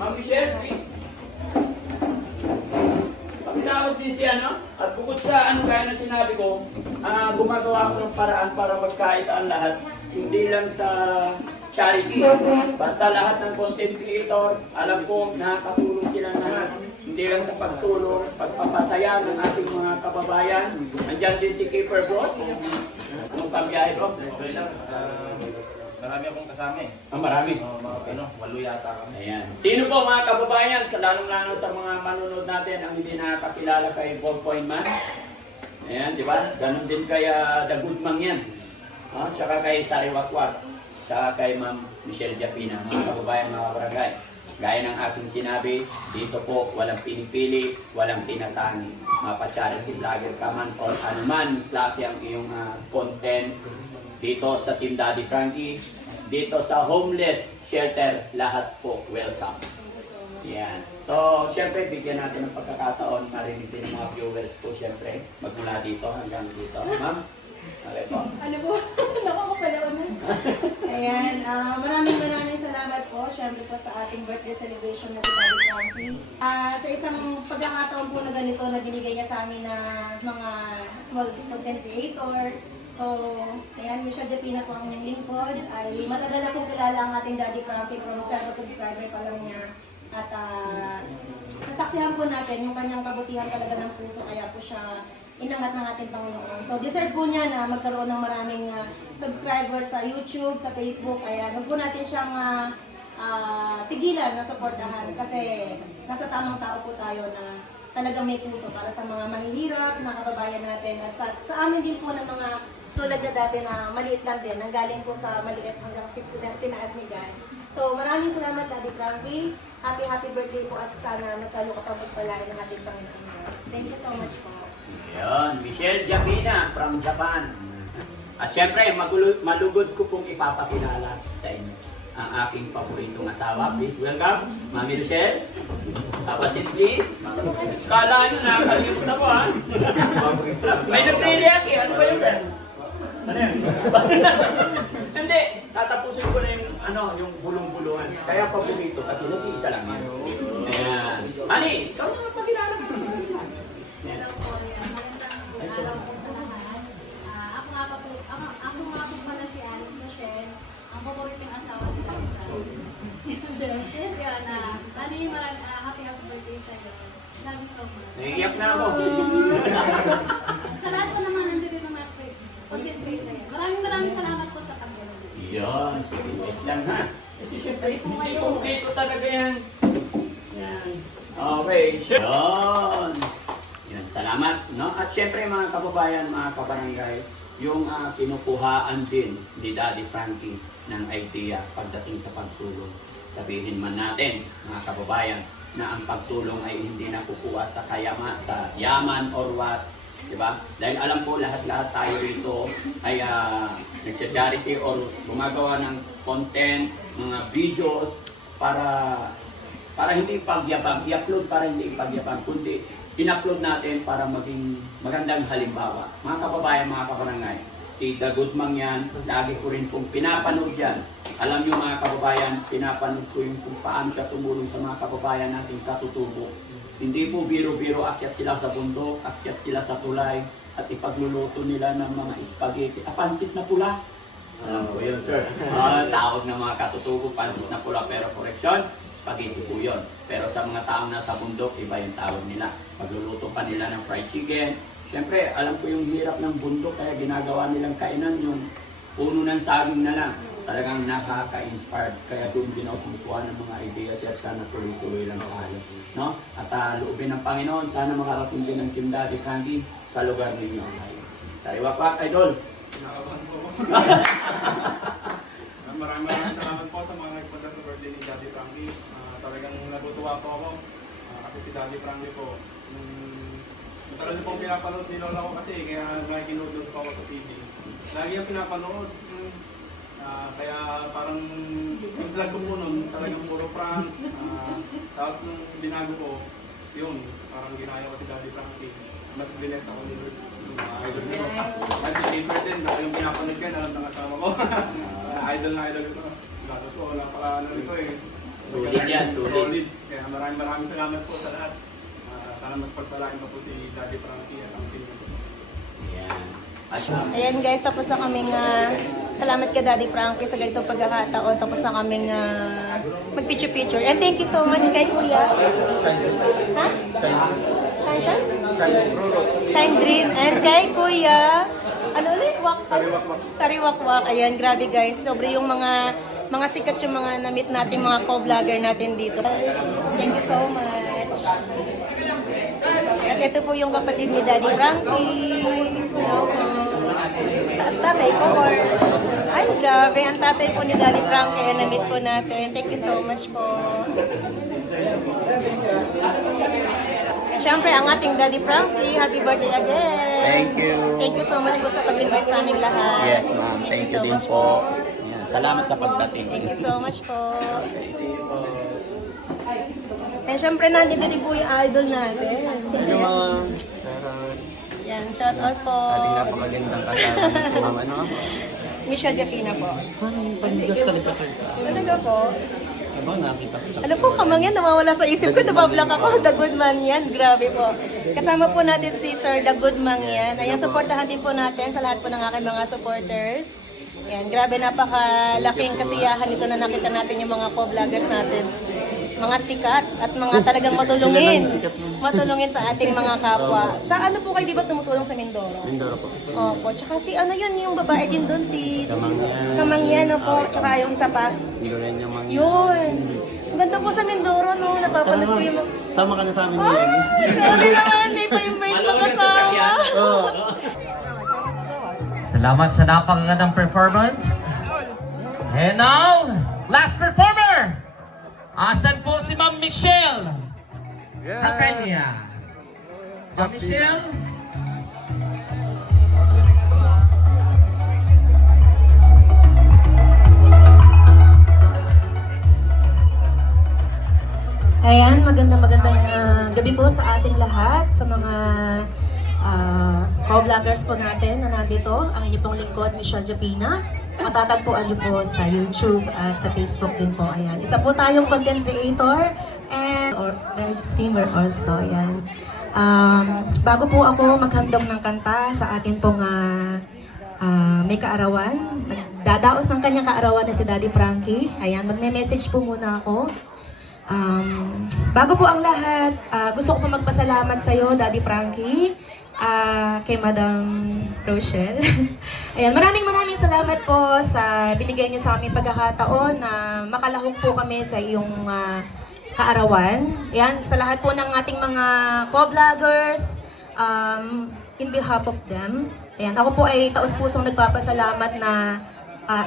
Ma'am Michelle, please. Pakitawag din siya, no? At bukod sa gaya na sinabi ko, gumagawa ko ng paraan para magkaisa ang lahat. Hindi lang sa charity. Basta lahat ng content creator, alam ko, nakakatulong sila lahat. Hindi lang sa pagtulong, pagpapasaya ng ating mga kababayan. Andiyan din si Keeper Bros. Anong sabi ay, bro? Marami akong kasama eh. Marami. Walo yata kami. Ayan. Sino po mga kababayan, sa lalong-lalo sa mga manunod natin ang hindi nakakakilala kay Ballpoint Man? Ayan, di ba? Ganon din kay The Good Mang yan. Tsaka kay Sariwakwat. Tsaka kay Ma'am Michelle Japina. Mga kababayan, mga barangay. Gaya ng aking sinabi, dito po walang pinipili, walang tinatangi. Mapa-charity vlogger ka man o anuman klase ang iyong content. Dito sa Team Daddy Frankie, dito sa homeless shelter, lahat po welcome. Yan. So, syempre, bigyan natin ng pagkakataon, marinig din ng mga viewers ko, syempre, magmula dito hanggang dito. Ma'am, okay po. Ano po? Naku ko pala na. Ayan, maraming salamat po, syempre po sa ating birthday celebration na si Daddy Frankie. Sa isang pagkakataon po na ganito na binigay niya sa amin na mga small content creator. So, ayan, Michelle Japina po ang inyong lingkod. Ay matagal na pong kilala ang ating Daddy Frankie from 0 subscriber pa lang niya. At nasaksihan po natin yung kanyang kabutihan talaga ng puso, kaya po siya inangat ng ating Panginoon. So, deserve po niya na magkaroon ng maraming subscribers sa YouTube, sa Facebook. Kaya huwag po natin siyang tigilan na suportahan kasi nasa tamang tao po tayo na talagang may puso para sa mga mahihirap na kababayan natin. At sa amin din po ng mga tulad na dati na maliit lang din, nanggaling po sa maliit hanggang tinaas ni God. So, maraming salamat, Daddy Frankie. Happy birthday po at sana mas lalo ka pang pagpalain ng ating Panginoon Diyos. Thank you so much po. Ayan, Michelle Japina from Japan. At syempre, malugod ko pong ipapakilala sa inyo ang aking paboritong asawa. Please welcome, Mami Michelle. Tapasin please. Kala nyo na, kalimut ako ha. May nagpili aki. Ano ba yun, sir? Ano yan? Hindi. Tatapusin ko na yung bulong-bulungan. Kaya paborito kasi nag-iisa lang yan. Ayan. Ani, ikaw na magpakilala ka. Hello po, magandang araw po sa lahat. Ako nga po pala si Alice Michelle, ang paboritong asawa ni Dr. Yun, happy birthday sa'yo. Love you so much. Naiiyak na ako. Sa lahat po naman, nandito ng mga content creator. Maraming salamat po sa pag-ibig. Yun, sige, wait lang ha. Kasi syempre, hindi kompleto talaga yan. Yan. Okay, sure. Yun. Yan, salamat. No? At syempre mga kababayan, mga kabarangay, yung kinukuhaan din ni Daddy Frankie ng idea pagdating sa pagtulong. Sabihin man natin, mga kababayan, na ang pagtulong ay hindi nakukuha sa sa yaman or what. Diba? Dahil alam ko lahat-lahat tayo rito ay nagsa-charity or gumagawa ng content, mga videos para hindi pagyabang, i-upload para hindi pagyabang, kundi in-upload natin para maging magandang halimbawa. Mga kababayan, mga kabarangay, si The Good Mang yan, lagi ko rin pong pinapanood yan. Alam nyo mga kababayan, pinapanood ko yung kung paano siya tumulong sa mga kababayan nating katutubo. Hindi po biro-biro, akyat sila sa bundok, akyat sila sa tulay, at ipagluluto nila ng mga spaghetti. Pansit na pula. Alam ko yun, sir. Tawag ng mga katutubo, pansit na pula, pero correction, spaghetti po yun. Pero sa mga taong nasa bundok, iba yung tawag nila. Pagluluto pa nila ng fried chicken. Siyempre, alam ko yung hirap ng bundok, kaya ginagawa nilang kainan yung puno ng saging na lang. Talagang nakaka-inspired. Kaya doon din ako kumukuha ng mga ideya, sir. Sana tuloy-tuloy lang tayo. No? At loobin ng Panginoon, sana makarating din ng Team Daddy Frankie sa lugar ninyo. Sariwakwat, idol! Maraming salamat po sa mga nagpunta sa birthday ni Daddy Frankie. Talagang natutuwa po ako. Kasi si Daddy Frankie po, matagal niyo pong pinapanood ni Lola ko kasi kaya nakinudod po ako sa TV. Lagi yung pinapanood. Kaya parang yung vlog ko po nun, talagang puro prank. Tapos nung binago ko, yun, parang ginaya ko si Daddy Frankie. Mas blessed ako ni Lord. Idol ko. Kasi si Keeper din, yung pinapanood ka, alam ng asawa ko. Idol na idol ko. Lalo ko, wala pala ano nito eh. Sulit yan, sulit. Solid. Kaya maraming salamat po sa lahat. Sana mas pagpalain pa po si Daddy Frankie at ang team niya po. Yan. At Ayan guys, tapos na kaming salamat kay Daddy Frankie sa ganitong pagkakataon. Tapos na kaming mag-picture-picture. And thank you so much kay Kuya. Ha? Shine? Shine Green. And kay Kuya. Ano ulit? Sariwakwak. Sariwakwak. Ayan, grabe guys. Sobre yung mga sikat yung mga na-meet natin, mga co-vlogger natin dito. Thank you so much. At ito po yung kapatid ni Daddy Frankie. Hello po. At tatay ko or... Ay, grabe. Ang tatay po ni Daddy Frankie. Ayan, na-meet po natin. Thank you so much po. Siyempre, ang ating Daddy Frankie, happy birthday again! Thank you. Thank you so much po sa pag-invite sa aming lahat. Yes, ma'am. Thank you so din much po. Yan. Salamat sa pagdating. Thank you so much po. And syempre, nandito din po yung idol natin. Hello ma'am. Yan, shout out po. Ating napakagandang kasama si ma'am. Ano ako? Michelle Japina po. Panigas talaga kayo. Talaga po. Aba, nakita ko. Alam po, kamang yan, nawawala sa isip ko, nabablock ako. The Good Man yan, grabe po. Kasama po natin si Sir The Good Man yan. Ayan, supportahan din po natin sa lahat po ng aking mga supporters. Ayan, grabe, napakalaking kasiyahan nito na nakita natin yung mga co-vloggers natin. Mga sikat at mga talagang matulungin. Matulungin sa ating mga kapwa. Sa ano po kayo, di ba tumutulong sa Mindoro? Mindoro po. Opo, tsaka si ano yun, yung babae din doon, si Kamangyan. Kamangyan, opo, tsaka yung isa pa. Mindoro yung mga... Yun. Ang ganda po sa Mindoro, no? Napapanood ko yung... Sama ka na sa amin Ay, ngayon. grabe naman. May pa-invite pa kasama. Salamat sa napakagandang performance. And now, last performer! Asan po si Ma'am Michelle? Tapenya. Ma'am Michelle? Ayan, magandang gabi po sa ating lahat, sa mga co-vloggers po natin na nandito. Ang inyong pong lingkod, Michelle Japina. Matatagpuan niyo po sa YouTube at sa Facebook din po. Ayan. Isa po tayong content creator and or live streamer also. Ayan. Bago po ako maghandog ng kanta sa atin pong may kaarawan, nagdadaos ng kanyang kaarawan na si Daddy Frankie. Ayan, magme-message po muna ako. Bago po ang lahat, gusto ko po magpasalamat sa iyo, Daddy Frankie, kay Madam Rochelle. Ayan, maraming salamat po sa binigay niyo sa aming pagkakataon na makalahok po kami sa iyong kaarawan. Ayan, sa lahat po ng ating mga co-vloggers, in behalf of them, ayan, ako po ay taos-pusong nagpapasalamat na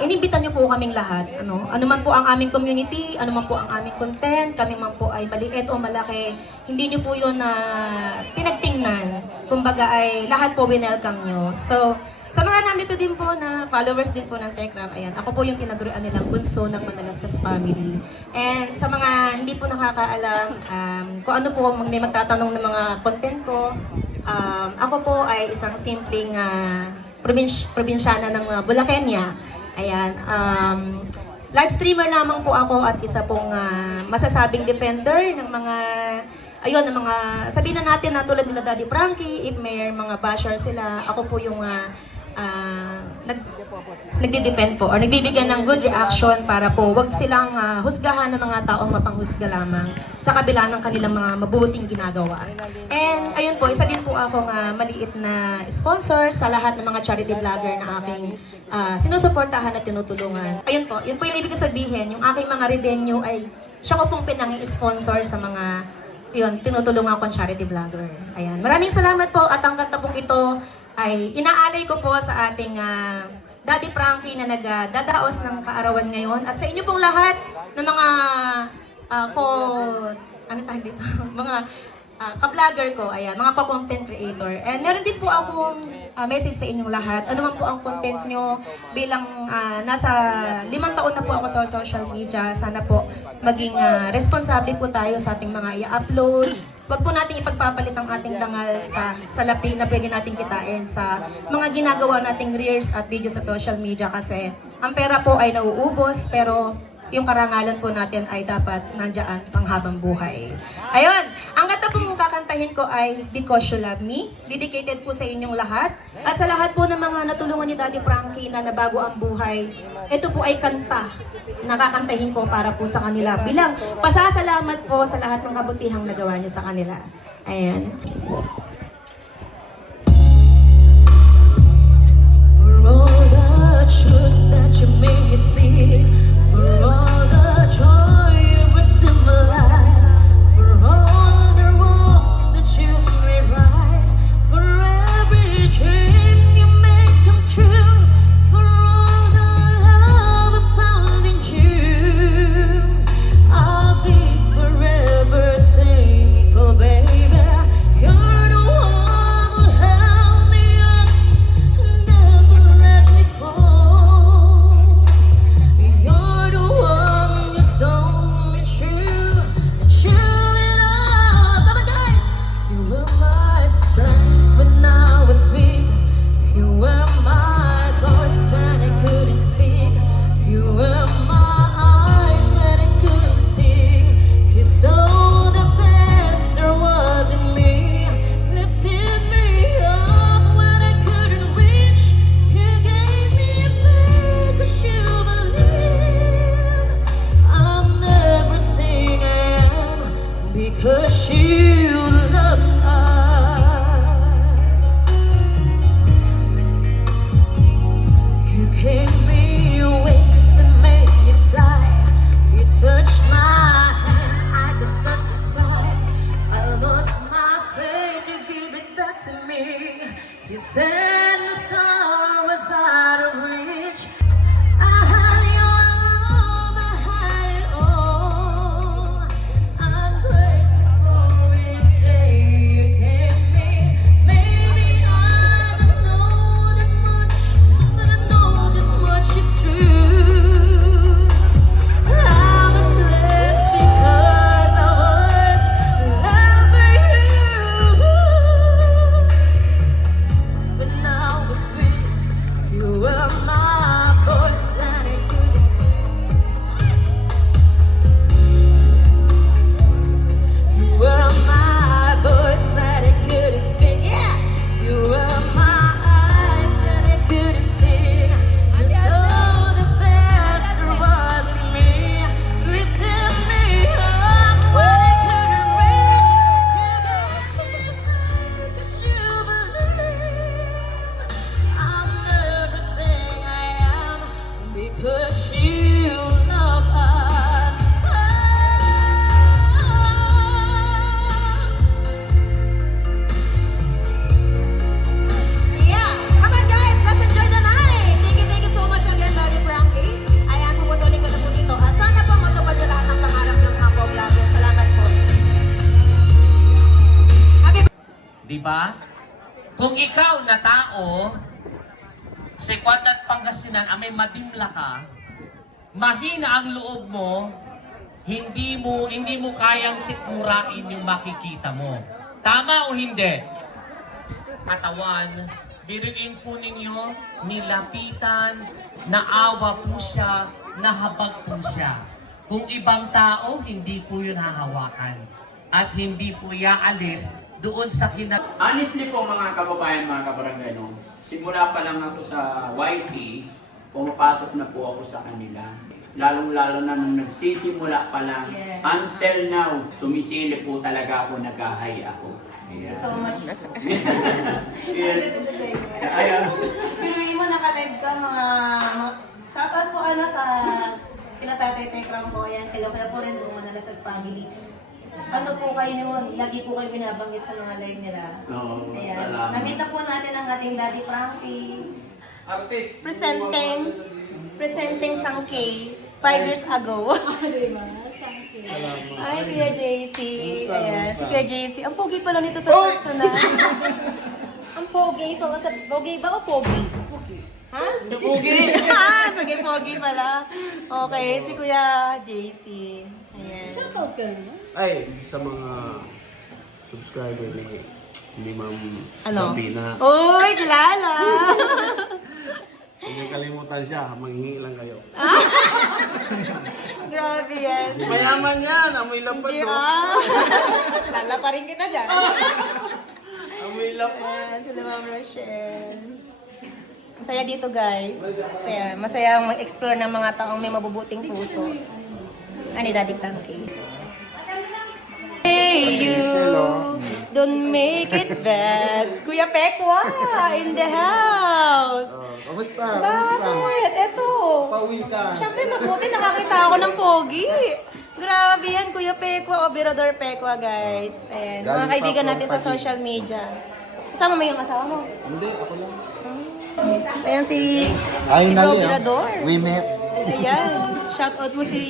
inimbitan niyo po kaming lahat. Ano man po ang aming community, ano man po ang aming content, kami man po ay maliit o malaki, hindi niyo po yun pinagtingnan. Kumbaga ay lahat po winelcome niyo. So, sa mga nandito din po na followers din po ng Tekram, ayan, ako po yung tinagurian nilang bunso ng Manalastas family. And sa mga hindi po nakakaalam, kung ano po may magtatanong ng mga content ko, ako po ay isang simpleng probinsyana ng Bulakenya. Ayan, live streamer lamang po ako at isa pong masasabing defender ng mga, ng mga, sabihin na natin na tulad nila Daddy Frankie, if may mga basher sila, ako po yung nagdi-depend po or nagbibigyan ng good reaction para po wag silang husgahan ng mga taong mapanghusga lamang sa kabila ng kanilang mga mabuting ginagawa. And ayun po, isa din po akong maliit na sponsor sa lahat ng mga charity vlogger na aking sinusuportahan at tinutulungan. Ayun po, yun po yung ibig sabihin, yung aking mga revenue ay siya ko pong pinangi-sponsor sa mga tinutulungan kong charity vlogger. Ayan, maraming salamat po at ang kanta pong ito ay inaalay ko po sa ating Daddy Frankie na nagdadaos ng kaarawan ngayon at sa inyo pong lahat ng mga mga ka-vlogger ko, ayan, mga ka-content creator. And meron din po akong message sa inyong lahat. Ano man po ang content nyo bilang nasa 5 taon na po ako sa social media. Sana po maging responsable po tayo sa ating mga i-upload. Huwag po natin ipagpapalit ang ating dangal sa salapi na pwede natin kitain sa mga ginagawa nating reels at videos sa social media kasi ang pera po ay nauubos pero yung karangalan po natin ay dapat nandyan panghabang buhay. Ayun, ang kanta pong kakantahin ko ay Because You Love Me. Dedicated po sa inyong lahat. At sa lahat po ng mga natulungan ni Daddy Frankie na nabago ang buhay, ito po ay kanta. Nakakantahin ko para po sa kanila bilang pasasalamat po sa lahat ng kabutihang nagawa niyo sa kanila. Ayan. For all the truth that you made me see, for all the joy you brought to my life, for all the wrong that you made right, for every dream you made come true, for all the love I found in you, I'll be forever thankful, baby. You're the one who held me up, never let me fall. You're the one who saw me true, and through it all, come on guys, you were my strength when I was weak. You were my voice when I couldn't speak. You were my eyes when I couldn't see. You saw the best there was in me, lifted me up when I couldn't reach. You gave me faith 'cause you believe I'm everything I am because you love us. You gave me wings and made me fly. You touched my hand, I could touch the sky. I lost my faith, you give it back to me. You said the star was out of reach. I had your love, I had it all. I'm grateful for each day you gave me. Maybe I don't know that much, but I know this much is true. I was blessed because I was loved by you. When I was weak, you were my voice and I couldn't speak. You were my voice when I couldn't speak. Yeah, you were my eyes when I couldn't see. You saw the best there was in me, lifted me up when I couldn't reach. You gave me faith 'cause you believe I'm everything I am because you love us. Yeah! Come on guys, let's enjoy the night! Thank you so much again, Daddy Frankie. Ayan, pumutuloy ko na po dito. At sana po matupad yung lahat ng pangarap ng mga vloggers. Salamat po. Happy Di ba? Kung ikaw na tao, sa Ecuador at Pangasinan, may madimla ka, mahina ang loob mo, hindi mo kayang sikmurain yung makikita mo. Tama o hindi? Katawan, biruin po ninyo, nilapitan, naawa po siya, nahabag po siya. Kung ibang tao, hindi po yun hahawakan. At hindi po iaalis doon sa Honestly po mga kababayan, mga kabarangay, no, simula pa lang ako sa YT, pumapasok na po ako sa kanila. Lalong-lalo na nung nagsisimula pa lang, Yes. until now, sumisili po talaga ako, nag-hi ako. Ayan. so much. Yes. Ayan. Pinuwi mo, naka-live ka mga shoutout po sa kila Tatay Tekram po. Ayan, hello po rin po Manalasas family. Ano po kayo noon? Lagi po kayo binabanggit sa mga live nila. Oo, Ayan. salamat. Namita po natin ang ating Daddy Frankie. Artist. Presenting Sangkay 5 years ago. Diba? Thank you. Ay, Kuya JC. Ayan, si Kuya JC. Ang pogi pala nito sa personal. Ang pogi pala sa... Pogi ba o pogi? Ha? Pogi. Sige, pogi pala. Okay, si Kuya JC. Ayan. Shoutout ka na. Ay, sa mga subscriber ni Ma'am Ano? Sabina. Uy, kilala! Huwag niyo kalimutan siya, manghingi lang kayo. Grabe yan. Mayaman yan, amoy lapad Hindi oh. Lala pa rin kita dyan. Amoy lapad. Ayan, sila Ma'am Rochelle. Masaya dito guys. Masaya mag-explore ng mga taong may mabubuting puso. Ani Daddy Frankie. Hey you, don't make it bad. Kuya Pekwa, in the house. Kamusta? Bakit? Eto. Pauwi ka. Siyempre mabuti nakakita ako ng pogi. Grabe yan, Kuya Pekwa, Obrador Pekwa guys. Ayan, mga Galing kaibigan pa natin from sa Taguig. social media. Kasama mo yung asawa mo? Hindi, ako lang. Ayan si Ay, si nali, Obrador. We met. Ayan, shout out mo si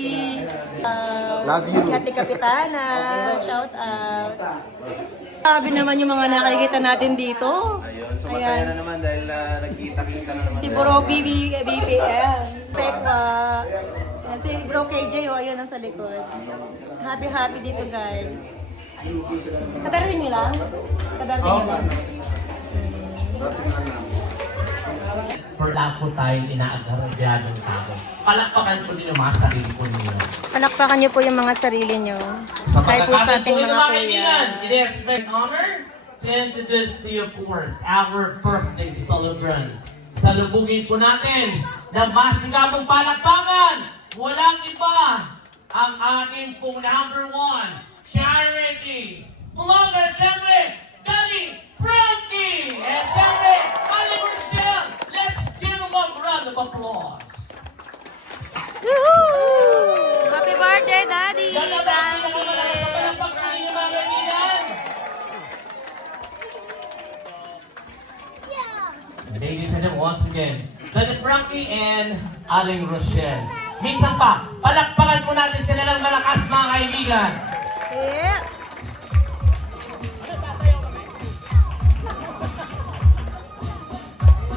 Love you. Kati Kapitana. Shout out. Grabe naman yung mga nakikita natin dito. Ayun, so masaya na naman dahil nagkita-kita na naman. Si Bro BPM. Pekwa. Ayan, si Bro KJ, oh, ayan ang sa likod. Happy dito, guys. Kadarating nyo lang? Kadarating nyo lang? Wala po tayong inaagaradyan ng tao. Palakpakan po din yung mga sarili po ninyo. Palakpakan nyo po yung mga sarili nyo. Sa Kahit po sa pagkakataon ating po mga mga kuya. kaibigan, it is my honor to introduce to you, of course, our birthday celebrant. Salubungin po natin ng masigabong palakpakan. Walang iba ang aking pong number 1 charity vlogger, siyempre, Daddy Frankie! And siyempre, Ali Rochelle! Let's give them a round of applause. Woohoo! Happy birthday, Daddy! Daddy Frankie, nakamalakas sa palakpakan ninyo mga kaibigan. Ladies and gentlemen, once again, Daddy Frankie and Aling Rochelle. Minsan pa, palakpakan po natin sila ng malakas mga kaibigan. Yeah.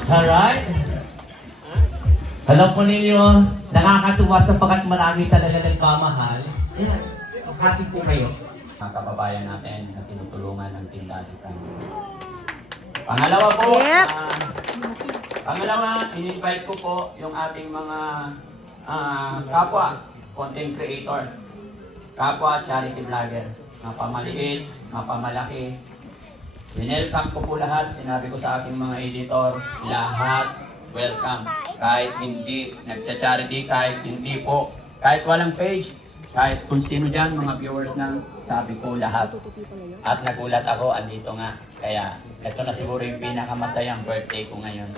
Alright? Alam po ninyo, nakakatuwa sapagkat marami talaga nagmamahal. Yan, happy po kayo. Mga kababayan natin na tinutulungan ng Team Daddy Frankie. Pangalawa po, Yep. in-invite ko po yung ating mga kapwa content creator, kapwa charity vlogger, mapamaliit, mapamalaki. Winelcome ko po lahat, sinabi ko sa aking mga editor, lahat welcome. Kahit hindi nagcha-charity, kahit hindi po, kahit walang page, kahit kung sino dyan, mga viewers na, sabi ko lahat. At nagulat ako, andito nga. Kaya, ito na siguro yung pinakamasayang birthday ko ngayon.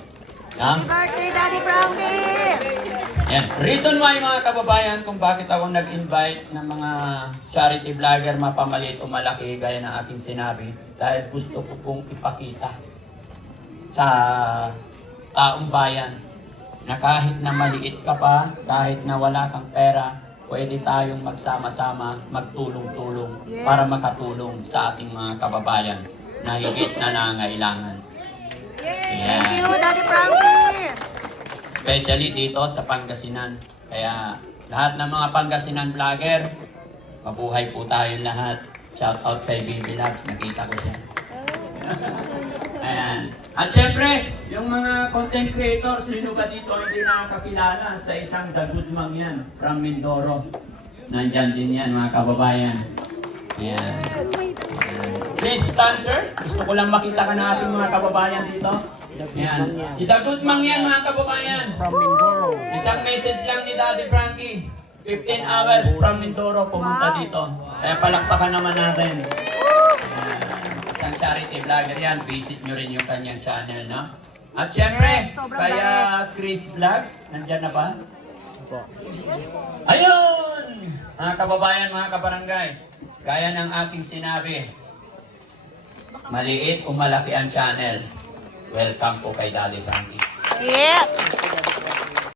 Happy birthday, Daddy Frankie! Yan. Reason why mga kababayan kung bakit ako nag-invite ng mga charity vlogger mapamaliit o malaki gaya ng aking sinabi dahil gusto ko pong ipakita sa taong bayan na kahit na maliit ka pa, kahit na wala kang pera, pwede tayong magsama-sama, magtulong-tulong para makatulong sa ating mga kababayan na higit na nangailangan. Yan. Thank you, Daddy Frankie! Especially dito sa Pangasinan. Kaya lahat ng mga Pangasinan vlogger, mabuhay po tayong lahat. Shout out kay Baby Labs, nakita ko siya. Ayan. At syempre, yung mga content creators, sino ba dito hindi nakakakilala sa isang dagudmang yan from Mindoro. Nandyan din yan mga kababayan. Ayan. Ayan. Please stand sir. Gusto ko lang makita ka na ating mga kababayan dito. Ayan. Si Dagudmang yan mga kababayan. From Mindoro. Isang message lang ni Daddy Frankie. 15 hours from Mindoro pumunta dito. Kaya palakpakan naman natin. Ayan. Isang charity vlogger yan. Visit nyo rin yung kanyang channel, no? At syempre, Yes, sobrang kaya Chris Vlog, nandyan na ba? Ayun! Mga kababayan, mga kabarangay, gaya ng aking sinabi, maliit o malaki ang channel, welcome po kay Daddy Frankie. Yeah!